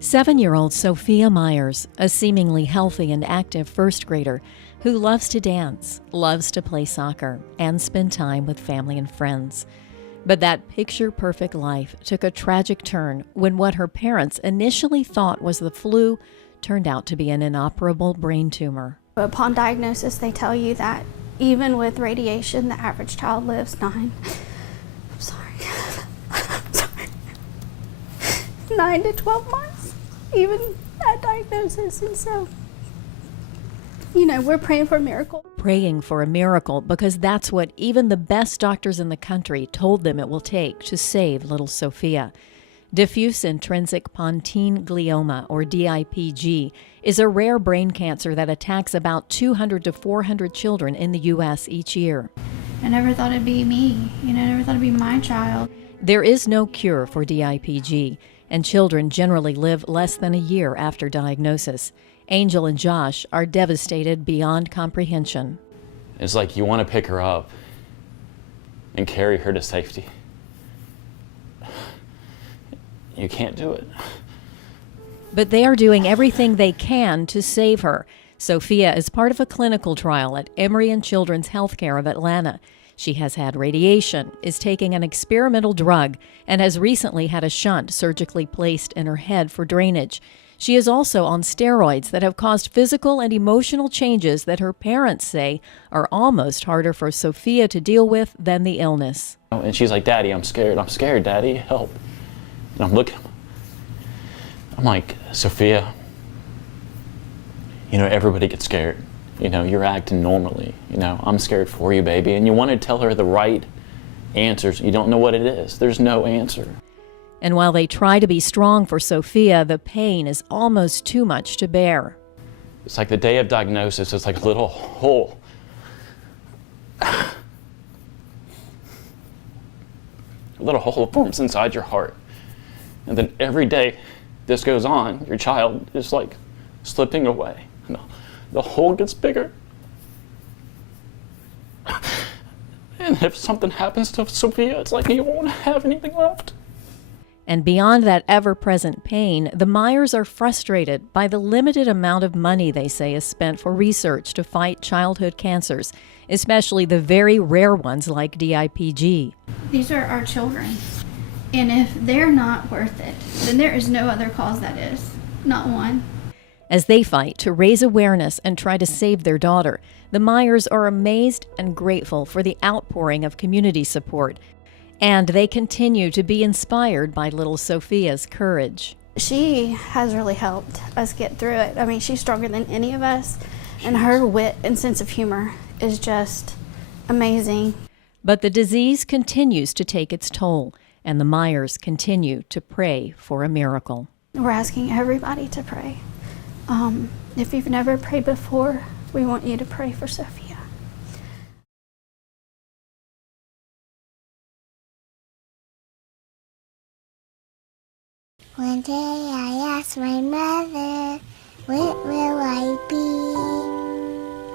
7-year-old Sophia Meyers, a seemingly healthy and active first grader who loves to dance, loves to play soccer, and spend time with family and friends. But that picture-perfect life took a tragic turn when what her parents initially thought was the flu turned out to be an inoperable brain tumor. Upon diagnosis, they tell you that even with radiation, the average child lives 9 to 12 months, even at diagnosis. And so, we're praying for a miracle. Praying for a miracle because that's what even the best doctors in the country told them it will take to save little Sophia. Diffuse intrinsic pontine glioma, or DIPG, is a rare brain cancer that attacks about 200 to 400 children in the U.S. each year. I never thought it'd be me. I never thought it'd be my child. There is no cure for DIPG, and children generally live less than a year after diagnosis. Angel and Josh are devastated beyond comprehension. It's like you want to pick her up and carry her to safety. You can't do it. But they are doing everything they can to save her. Sophia is part of a clinical trial at Emory and Children's Healthcare of Atlanta. She has had radiation, is taking an experimental drug, and has recently had a shunt surgically placed in her head for drainage. She is also on steroids that have caused physical and emotional changes that her parents say are almost harder for Sophia to deal with than the illness. And she's like, "Daddy, I'm scared. I'm scared, Daddy, help." And I'm looking, I'm like, "Sophia, everybody gets scared. You're acting normally. I'm scared for you, baby." And you want to tell her the right answers. You don't know what it is. There's no answer. And while they try to be strong for Sophia, the pain is almost too much to bear. It's like the day of diagnosis, it's like a little hole. A little hole forms inside your heart. And then every day this goes on, your child is like slipping away. The hole gets bigger. And if something happens to Sophia, it's like you won't have anything left. And beyond that ever-present pain, the Meyers are frustrated by the limited amount of money they say is spent for research to fight childhood cancers, especially the very rare ones like DIPG. These are our children, and if they're not worth it, then there is no other cause that is. Not one. As they fight to raise awareness and try to save their daughter, the Meyers are amazed and grateful for the outpouring of community support. And they continue to be inspired by little Sophia's courage. She has really helped us get through it. She's stronger than any of us, and her wit and sense of humor is just amazing. But the disease continues to take its toll, and the Meyers continue to pray for a miracle. We're asking everybody to pray. If you've never prayed before, we want you to pray for Sophia. One day I asked my mother, what will I be?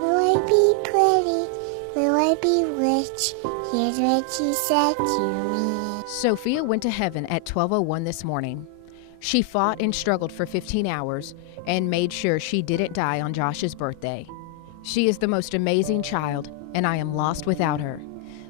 Will I be pretty? Will I be rich? Here's what she said to me. Sophia went to heaven at 12:01 this morning. She fought and struggled for 15 hours and made sure she didn't die on Josh's birthday. She is the most amazing child, and I am lost without her.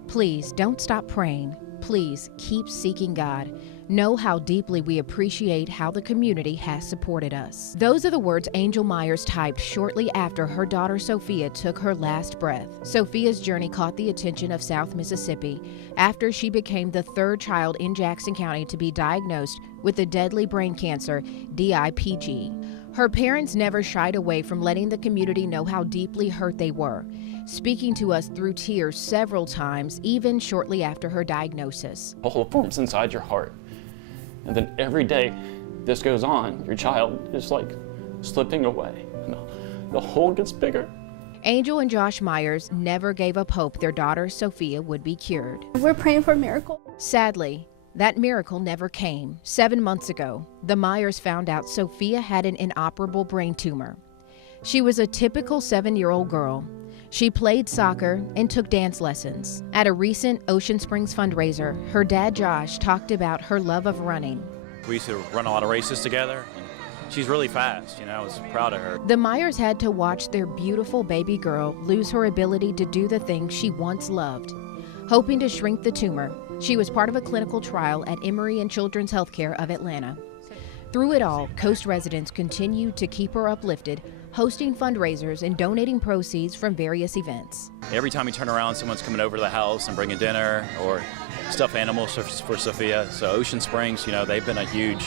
Please don't stop praying. Please keep seeking God. Know how deeply we appreciate how the community has supported us. Those are the words Angel Meyers typed shortly after her daughter Sophia took her last breath. Sophia's journey caught the attention of South Mississippi after she became the third child in Jackson County to be diagnosed with the deadly brain cancer, DIPG. Her parents never shied away from letting the community know how deeply hurt they were, speaking to us through tears several times, even shortly after her diagnosis. A hole forms inside your heart. And then every day this goes on, your child is like slipping away. The hole gets bigger. Angel and Josh Meyers never gave up hope their daughter Sophia would be cured. We're praying for a miracle. Sadly, that miracle never came. 7 months ago, the Meyers found out Sophia had an inoperable brain tumor. She was a typical 7-year-old girl. She played soccer and took dance lessons. At a recent Ocean Springs fundraiser, her dad Josh talked about her love of running. We used to run a lot of races together. she's really fast. I was proud of her. The Meyers had to watch their beautiful baby girl lose her ability to do the things she once loved. Hoping to shrink the tumor, she was part of a clinical trial at Emory and Children's Healthcare of Atlanta. Through it all, Coast residents continued to keep her uplifted, hosting fundraisers and donating proceeds from various events. Every time you turn around, someone's coming over to the house and bringing dinner or stuffed animals for Sophia. So Ocean Springs, they've been a huge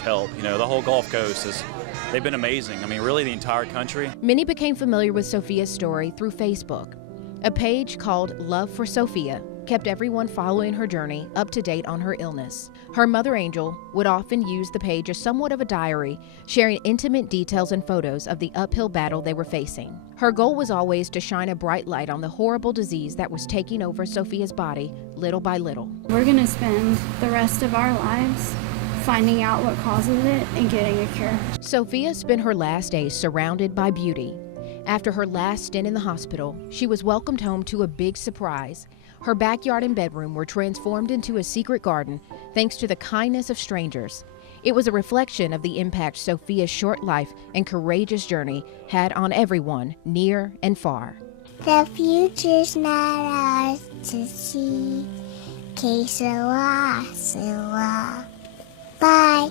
help. The whole Gulf Coast they've been amazing. Really the entire country. Many became familiar with Sophia's story through Facebook. A page called Love for Sophia kept everyone following her journey up to date on her illness. Her mother angel would often use the page as somewhat of a diary, sharing intimate details and photos of the uphill battle they were facing. Her goal was always to shine a bright light on the horrible disease that was taking over Sophia's body little by little. We're going to spend the rest of our lives finding out what causes it and getting a cure. Sophia spent her last days surrounded by beauty. After her last stint in the hospital, she was welcomed home to a big surprise. Her backyard and bedroom were transformed into a secret garden thanks to the kindness of strangers. It was a reflection of the impact Sophia's short life and courageous journey had on everyone, near and far. The future's not ours to see. Que sera, sera. Bye.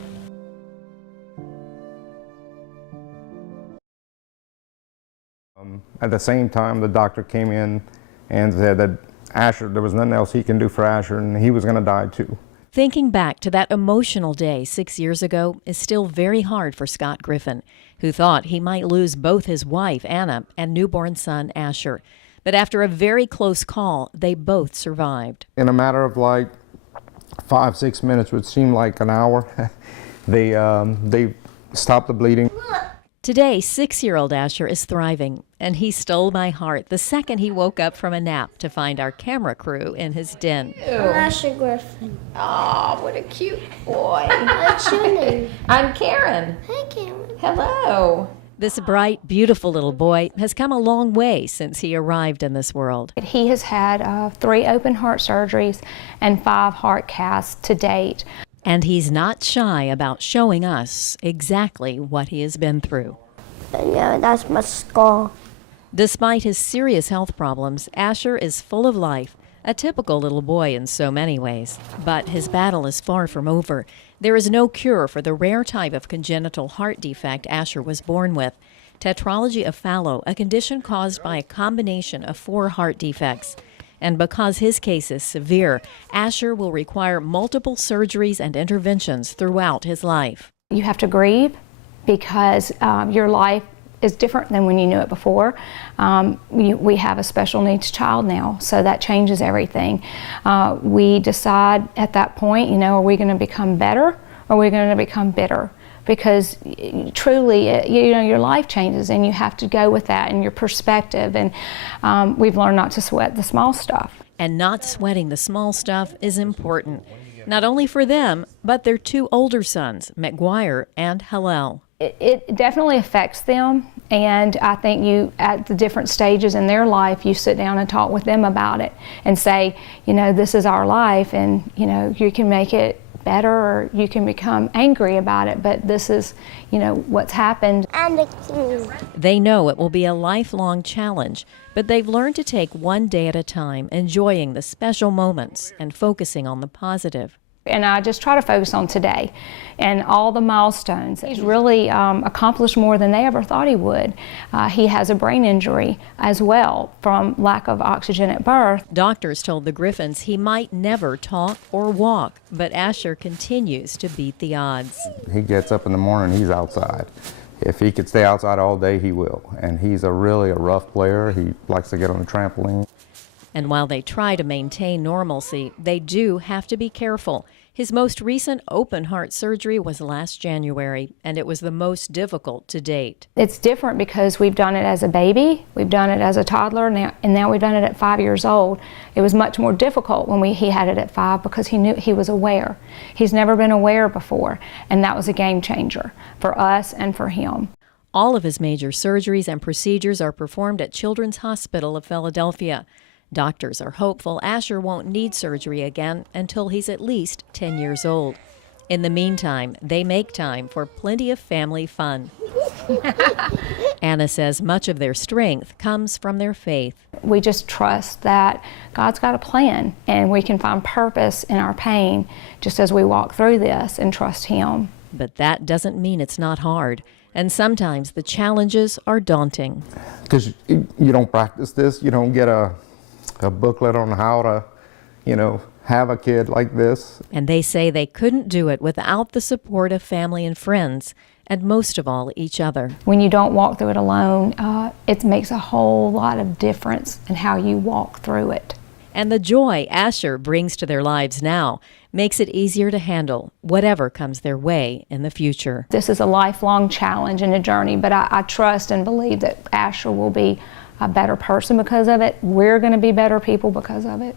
At the same time, the doctor came in and said that Asher, there was nothing else he can do for Asher, and he was going to die too. Thinking back to that emotional day 6 years ago is still very hard for Scott Griffin, who thought he might lose both his wife, Anna, and newborn son, Asher. But after a very close call, they both survived. In a matter of like 5-6 minutes, which seemed like an hour, they stopped the bleeding. Today, 6-year-old Asher is thriving, and he stole my heart the second he woke up from a nap to find our camera crew in his den. I'm Asher Griffin. Oh, what a cute boy. What's your name? I'm Karen. Hi, Karen. Hello. This bright, beautiful little boy has come a long way since he arrived in this world. He has had 3 open heart surgeries and 5 heart casts to date. And he's not shy about showing us exactly what he has been through. Yeah, that's my skull. Despite his serious health problems, Asher is full of life, a typical little boy in so many ways. But his battle is far from over. There is no cure for the rare type of congenital heart defect Asher was born with. Tetralogy of Fallot, a condition caused by a combination of 4 heart defects. And because his case is severe, Asher will require multiple surgeries and interventions throughout his life. You have to grieve because your life is different than when you knew it before. We have a special needs child now, so that changes everything. We decide at that point, are we going to become better or are we going to become bitter? Because truly, your life changes and you have to go with that and your perspective. And we've learned not to sweat the small stuff. And not sweating the small stuff is important, not only for them, but their 2 older sons, McGuire and Hillel. It definitely affects them. And I think at the different stages in their life, you sit down and talk with them about it and say, this is our life and, you can make it better or you can become angry about it, but this is, what's happened. They know it will be a lifelong challenge, but they've learned to take one day at a time, enjoying the special moments and focusing on the positive. And I just try to focus on today and all the milestones. He's really accomplished more than they ever thought he would. He has a brain injury as well from lack of oxygen at birth. Doctors told the Griffins he might never talk or walk, but Asher continues to beat the odds. He gets up in the morning, he's outside. If he could stay outside all day, he will. And he's really a rough player. He likes to get on a trampoline. And while they try to maintain normalcy, they do have to be careful. His most recent open heart surgery was last January, and it was the most difficult to date. It's different because we've done it as a baby, we've done it as a toddler, and now we've done it at 5 years old. It was much more difficult when he had it at 5 because he was aware. He's never been aware before, and that was a game changer for us and for him. All of his major surgeries and procedures are performed at Children's Hospital of Philadelphia. Doctors are hopeful Asher won't need surgery again until he's at least 10 years old. In the meantime, they make time for plenty of family fun. Anna says much of their strength comes from their faith. We just trust that God's got a plan, and we can find purpose in our pain just as we walk through this and trust Him. But that doesn't mean it's not hard, and sometimes the challenges are daunting. Because you don't practice this, you don't get a booklet on how to, have a kid like this. And they say they couldn't do it without the support of family and friends, and most of all, each other. When you don't walk through it alone, it makes a whole lot of difference in how you walk through it. And the joy Asher brings to their lives now makes it easier to handle whatever comes their way in the future. This is a lifelong challenge and a journey, but I trust and believe that Asher will be a better person because of it. We're going to be better people because of it.